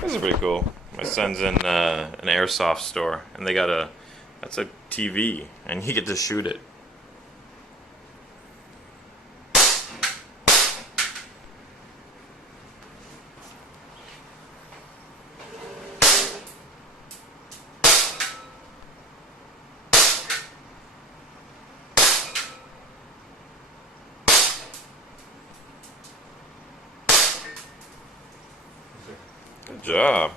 This is pretty cool. My son's in an AIRSOFT store, and they got that's a TV, and you get to shoot it. Good job.